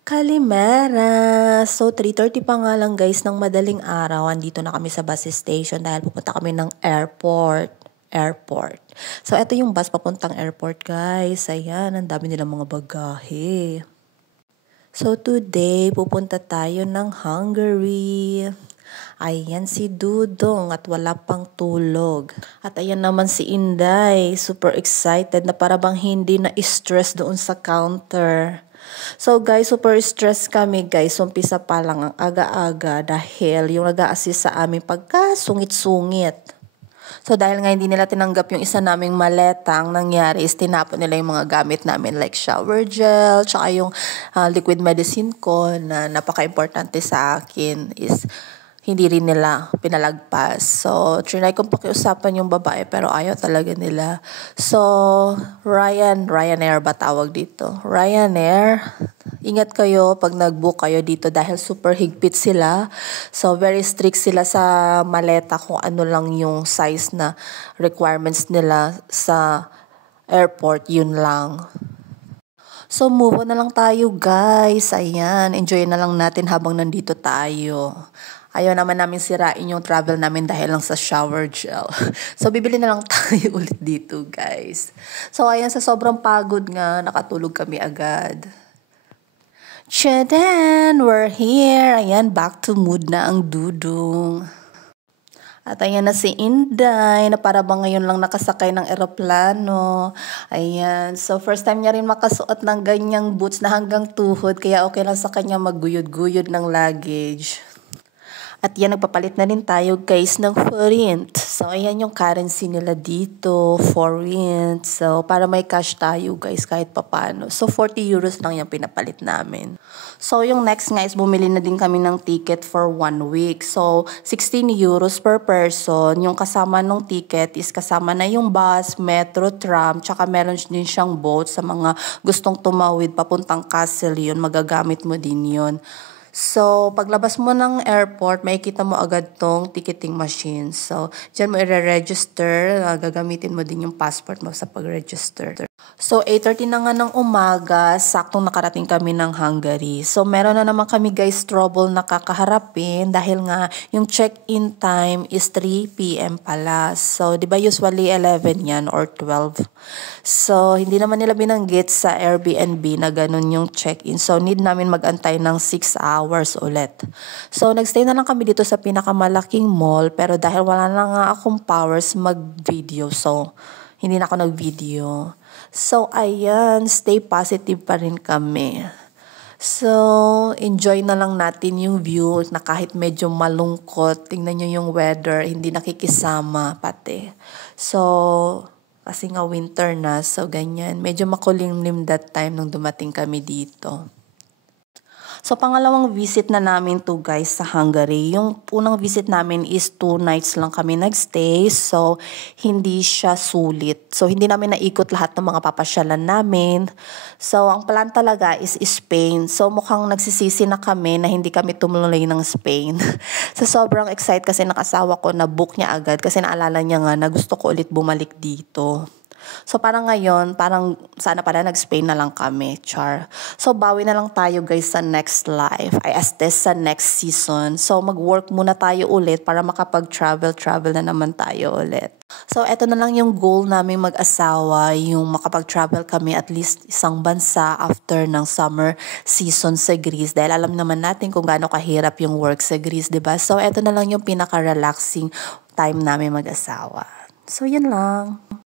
Kalimera! So, 3:30 pa nga lang guys ng madaling araw. Andito na kami sa bus station dahil pupunta kami ng airport. So, ito yung bus papuntang airport guys. Ayan, ang dami nilang mga bagahe. So, today, pupunta tayo ng Hungary. Ayan si Dudong at wala pang tulog. At ayan naman si Inday, super excited na para bang hindi na stress doon sa counter. So guys, super stress kami guys. Umpisa pa lang ang aga-aga dahil yung nag-a-assist sa amin pagka-sungit-sungit. So dahil nga hindi nila tinanggap yung isa naming maleta, ang nangyari is tinapon nila yung mga gamit namin like shower gel, tsaka yung liquid medicine ko na napaka-importante sa akin is hindi rin nila pinalagpas. So, trinay kong pakiusapan yung babae pero ayaw talaga nila. So, Ryanair ba tawag dito? Ryanair, ingat kayo pag nag-book kayo dito dahil super higpit sila. So, very strict sila sa maleta kung ano lang yung size na requirements nila sa airport, yun lang. So, move on na lang tayo guys. Ayan, enjoy na lang natin habang nandito tayo. Ayaw naman namin sirain yung travel namin dahil lang sa shower gel. So, bibili na lang tayo ulit dito, guys. So, ayan, sa sobrang pagod nga, nakatulog kami agad. Tchadan! We're here! Ayan, back to mood na ang Dudong. At ayan na si Inday na para bang ngayon lang nakasakay ng eroplano. Ayan. So, first time niya rin makasuot ng ganyang boots na hanggang tuhod. Kaya okay lang sa kanya magguyod-guyod ng luggage. At yan, nagpapalit na rin tayo guys ng forint. So, ayan yung currency nila dito, forint. So, para may cash tayo guys kahit papano. So, 40 euros lang yung pinapalit namin. So, yung next nga is bumili na din kami ng ticket for 1 week. So, 16 euros per person. Yung kasama ng ticket is kasama na yung bus, metro, tram, tsaka meron din siyang boat sa mga gustong tumawid papuntang castle yun. Magagamit mo din yun. So, paglabas mo ng airport, makikita mo agad tong ticketing machine. So, dyan mo i-register. Gagamitin mo din yung passport mo sa pag-register. So, 8:30 na nga ng umaga, saktong nakarating kami ng Hungary. So, meron na naman kami guys trouble na kakaharapin dahil nga yung check-in time is 3 p.m. pala. So, di ba usually 11 yan or 12? So, hindi naman nila binanggit sa Airbnb na ganun yung check-in. So, need namin mag-antay ng 6 hours ulit. So, nagstay na lang kami dito sa pinakamalaking mall pero dahil wala na nga akong powers mag-video. So, hindi na ako nag-video. So, ayan, stay positive pa rin kami. So, enjoy na lang natin yung view na kahit medyo malungkot. Tingnan nyo yung weather, hindi nakikisama pati. So, kasi nga winter na, so ganyan. Medyo makulimlim that time nung dumating kami dito. So, pangalawang visit na namin to guys sa Hungary. Yung unang visit namin is 2 nights lang kami nagstay. So, hindi siya sulit. So, hindi namin naikot lahat ng mga papasyalan namin. So, ang plan talaga is Spain. So, mukhang nagsisisi na kami na hindi kami tumuloy ng Spain. So, sobrang excited kasi nakasawa ko na book niya agad kasi naalala niya nga na gusto ko ulit bumalik dito. So, parang ngayon, parang sana pala nag-Spain na lang kami, char. So, bawi na lang tayo guys sa next life. Sa next season. So, mag-work muna tayo ulit para makapag-travel na naman tayo ulit. So, eto na lang yung goal namin mag-asawa, yung makapag-travel kami at least isang bansa after ng summer season sa Greece. Dahil alam naman natin kung gaano kahirap yung work sa Greece, diba? So, eto na lang yung pinaka-relaxing time namin mag-asawa. So, yun lang.